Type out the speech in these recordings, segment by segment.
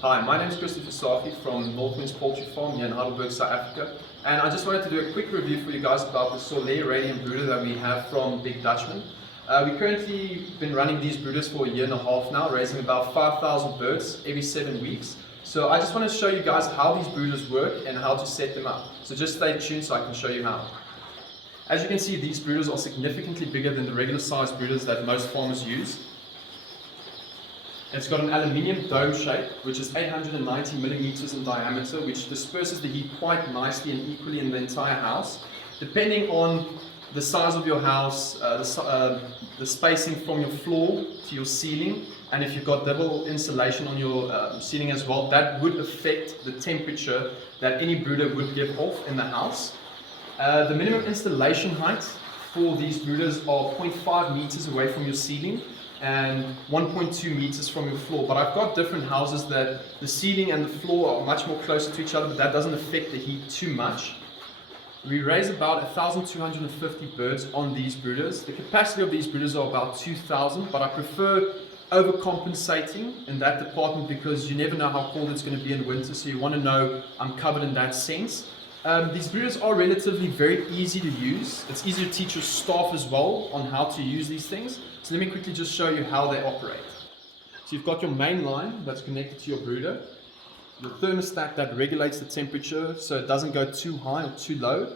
Hi, my name is from Northwinds Poultry Farm here in Heidelberg, South Africa. And I just wanted to do a quick review for you guys about the Solaire radiant brooder that we have from Big Dutchman. We currently been running these brooders for a year and a half now, raising about 5,000 birds every 7 weeks. So I just want to show you guys how these brooders work and how to set them up. So just stay tuned so I can show you how. As you can see, these brooders are significantly bigger than the regular size brooders that most farmers use. It's got an aluminium dome shape, which is 890 millimeters in diameter, which disperses the heat quite nicely and equally in the entire house. Depending on the size of your house, the spacing from your floor to your ceiling, and if you've got double insulation on your ceiling as well, that would affect the temperature that any brooder would give off in the house. The minimum installation height for these brooders are 0.5 meters away from your ceiling and 1.2 meters from your floor. But I've got different houses that the ceiling and the floor are much more closer to each other, but that doesn't affect the heat too much. We raise about 1,250 birds on these brooders. The capacity of these brooders are about 2,000, but I prefer overcompensating in that department because you never know how cold it's going to be in winter, so you want to know I'm covered in that sense. These brooders are relatively very easy to use. It's easy to teach your staff as well on how to use these things. So let me quickly just show you how they operate. So you've got your main line that's connected to your brooder, your thermostat that regulates the temperature so it doesn't go too high or too low.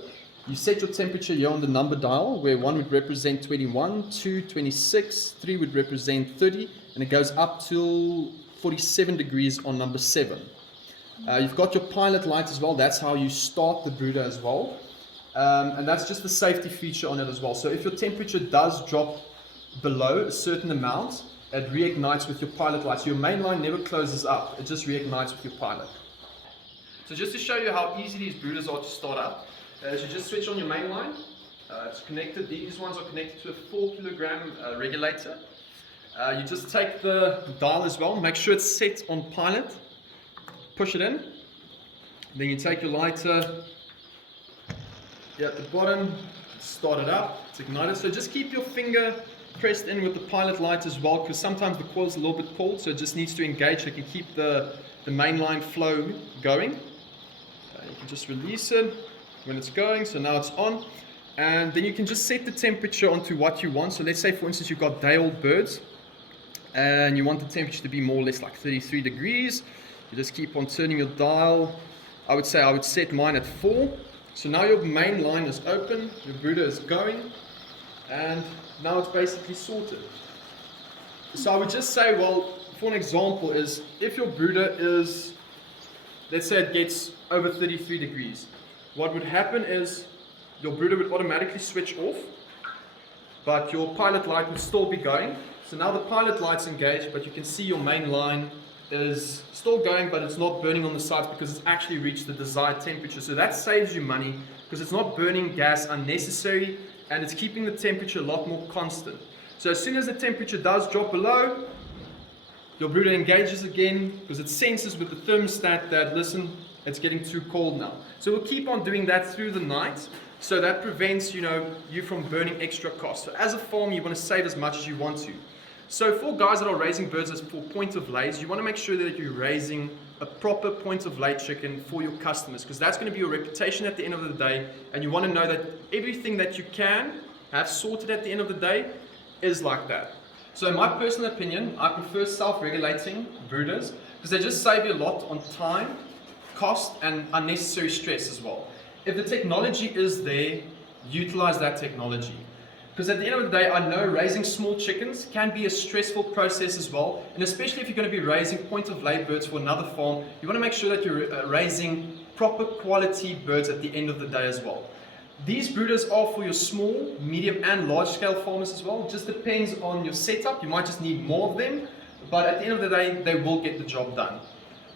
You set your temperature here on the number dial, where 1 would represent 21, 2, 26, 3 would represent 30, and it goes up till 47 degrees on number 7. You've got your pilot light as well. That's how you start the brooder as well. And that's just the safety feature on it as well. So if your temperature does drop below a certain amount, it reignites with your pilot light. So your main line never closes up. It just reignites with your pilot. So just to show you how easy these brooders are to start up, you just switch on your main line. It's connected. These ones are connected to a 4 kilogram regulator. You just take the dial as well. Make sure it's set on pilot. Push it in, then you take your lighter here at the bottom, start it up, it's ignited. So just keep your finger pressed in with the pilot light as well, because sometimes the coil is a little bit cold, so it just needs to engage so you can keep the mainline flow going. You can just release it when it's going, so now it's on, and then you can just set the temperature onto what you want. So let's say for instance you've got day-old birds and you want the temperature to be more or less like 33 degrees. You just keep on turning your dial. I would set mine at 4. So now your main line is open, your brooder is going, and now it's basically sorted. So I would just say, well, for an example is, if your brooder is, let's say it gets over 33 degrees, what would happen is your brooder would automatically switch off, but your pilot light would still be going. So now the pilot light's engaged, but you can see your main line is still going, but it's not burning on the sides because it's actually reached the desired temperature. So that saves you money because it's not burning gas unnecessary and it's keeping the temperature a lot more constant. So as soon as the temperature does drop below, your brooder engages again because it senses with the thermostat that, listen, it's getting too cold now. So we'll keep on doing that through the night. So that prevents you from burning extra costs. So as a farm, you want to save as much as you want to. So for guys that are raising birds as for point of lays, you want to make sure that you're raising a proper point of lay chicken for your customers, because that's going to be your reputation at the end of the day, and you want to know that everything that you can have sorted at the end of the day is like that. So in my personal opinion, I prefer self-regulating brooders because they just save you a lot on time, cost, and unnecessary stress as well. If the technology is there, utilize that technology. Because at the end of the day, I know raising small chickens can be a stressful process as well. And especially if you're going to be raising point of lay birds for another farm, you want to make sure that you're raising proper quality birds at the end of the day as well. These brooders are for your small, medium and large scale farmers as well. It just depends on your setup. You might just need more of them. But at the end of the day, they will get the job done.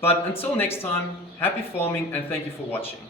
But until next time, happy farming and thank you for watching.